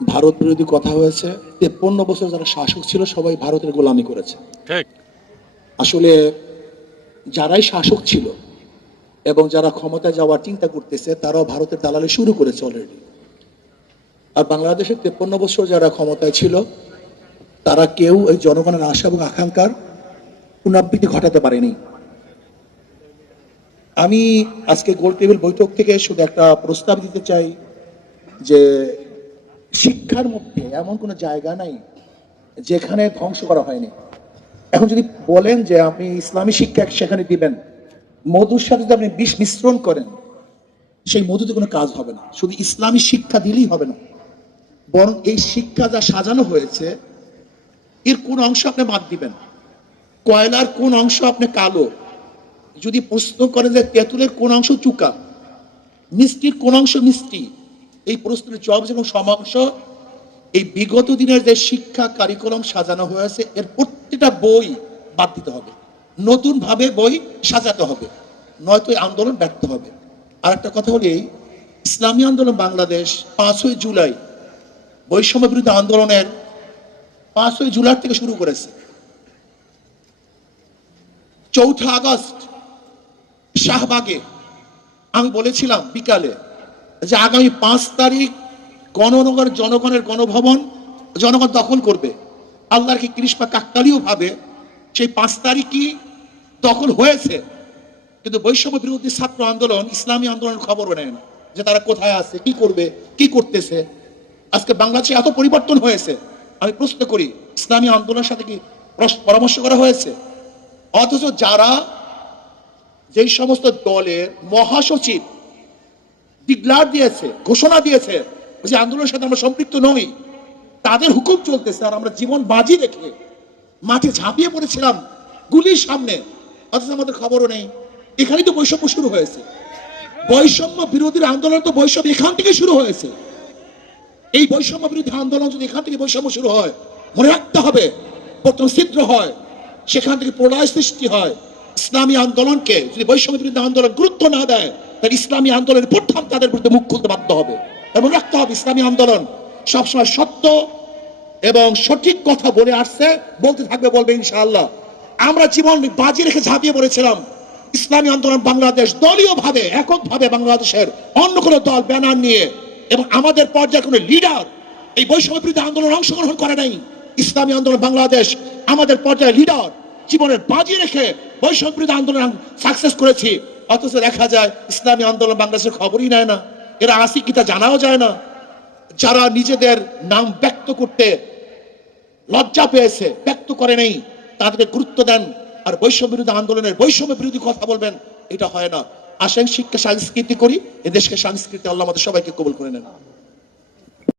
ভারত বিরোধী কথা হয়েছে। 53 বছর যারা শাসক ছিল সবাই ভারতের গোলামি করেছে। ঠিক। আসলে যারাই শাসক ছিল এবং যারা ক্ষমতায় যাওয়ার চিন্তা করতেছে তারাও ভারতের দালালি শুরু করেছে অলরেডি। আর বাংলাদেশের 53 বছর যারা ক্ষমতায় ছিল তারা কেউ এই জনগণের আশা এবং আকাঙ্ক্ষার পুনরাবৃত্তি ঘটাতে পারেনি। আমি আজকে গোল টেবিল বৈঠক থেকে শুধু একটা প্রস্তাব দিতে চাই যে শিক্ষার মধ্যে এমন কোনো জায়গা নাই যেখানে ধ্বংস করা হয়নি। এখন যদি বলেন যে আপনি ইসলামী শিক্ষা সেখানে দিবেন, মধুর সাথে যদি আপনি বিষ মিশ্রণ করেন সেই মধুতে কোনো কাজ হবে না। শুধু ইসলামী শিক্ষা দিলেই হবে না, বরং এই শিক্ষা যা সাজানো হয়েছে এর কোন অংশ আপনি বাদ দিবেন। কয়লার কোন অংশ আপনি কালো, যদি প্রশ্ন করেন যে তেঁতুলের কোন অংশ চুকা, মিষ্টির কোন অংশ মিষ্টি, এই প্রশ্নের জবাব এবং সমাংশ এই বিগত দিনের যে শিক্ষা কারিকুলাম সাজানো হয়েছে এর প্রত্যেকটা বই বাদ দিতে হবে, নতুন ভাবে বই সাজাতে হবে, নয়তো এই আন্দোলন ব্যর্থ হবে। আর একটা কথা হলো এই ইসলামী আন্দোলন বাংলাদেশ 5ই জুলাই বৈষম্য বিরোধী আন্দোলনের 5ই জুলাই থেকে শুরু করেছে। 4 আগস্ট শাহবাগে আমি বলেছিলাম বিকালে যে আগামী 5 তারিখ গণনগর জনগণের গণভবন জনগণ দখল করবে। আল্লাহর কি কৃষ্ণা কাকতালীয় ভাবে সেই 5 তারিখই দখল হয়েছে, কিন্তু বৈষম্য বিরোধী ছাত্র আন্দোলন ইসলামী আন্দোলনের খবরও নেয় না যে তারা কোথায় আছে, কি করবে, কি করতেছে। আজকে বাংলাদেশে এত পরিবর্তন হয়েছে, আমি প্রশ্ন করি ইসলামী আন্দোলনের সাথে কি পরামর্শ করা হয়েছে? অথচ যারা যেই সমস্ত দলের মহাসচিব ডিক্লার দিয়েছে, ঘোষণা দিয়েছে যে আন্দোলনের সাথে আমরা সম্পৃক্ত নই, তাদের হুকুম চলতেছে আর আমরা জীবন বাজি রেখে মাঠে ঝাঁপিয়ে পড়েছিলাম গুলির সামনে, অথচ আমাদের খবরও নেই। এখানেই তো বৈষম্য শুরু হয়েছে। বৈষম্য বিরোধী আন্দোলন তো বৈষম্য এখান থেকে শুরু হয়েছে। এই বৈষম্য বিরোধী আন্দোলন যদি এখান থেকে বৈষম্য শুরু হয়, মনে রাখতে হবে প্রথম ছিদ্র হয়, সেখান থেকে প্রলয় সৃষ্টি হয়। ইসলামী আন্দোলনকে যদি বৈষম্য বিরোধী আন্দোলন গুরুত্ব না দেয় তাহলে ইসলামী আন্দোলনের প্রথম তাদের বিরুদ্ধে মুখ খুলতে বাধ্য হবে। এবং রাখতে হবে ইসলামী আন্দোলন সবসময় সত্য এবং সঠিক কথা বলে আসছে, বলতে থাকবে, বলবে ইনশাআল্লাহ। আমরা জীবন বাজি রেখে ঝাঁপিয়ে পড়েছিলাম ইসলামী আন্দোলন বাংলাদেশ দলীয় ভাবে এককভাবে বাংলাদেশের অন্য কোনো দল ব্যানার নিয়ে, এবং আমাদের পর্যায়ে কোনো লিডার এই বৈষম্য বিরোধী আন্দোলন অংশগ্রহণ করে নাই। ইসলামী আন্দোলন বাংলাদেশ আমাদের পর্যায়ে লিডার জীবনের বাজি রেখে বৈষম্য বিরোধী আন্দোলন সাকসেস করেছি। অথচ দেখা যায় ইসলামী আন্দোলন বাংলাদেশের খবরই নেয় না, এরা আসি কি তা জানাও যায় না। যারা নিজেদের নাম ব্যক্ত করতে লজ্জা পেয়েছে, ব্যক্ত করে নেই, তাদেরকে গুরুত্ব দেন আর বৈষম্য বিরোধী আন্দোলনের বৈষম্য বিরোধী কথা বলবেন, এটা হয় না। আসেন শিক্ষা সংস্কৃতি করি, এদেশকে সংস্কৃতি আল্লাহ আমাদের সবাইকে কবুল করে নেন।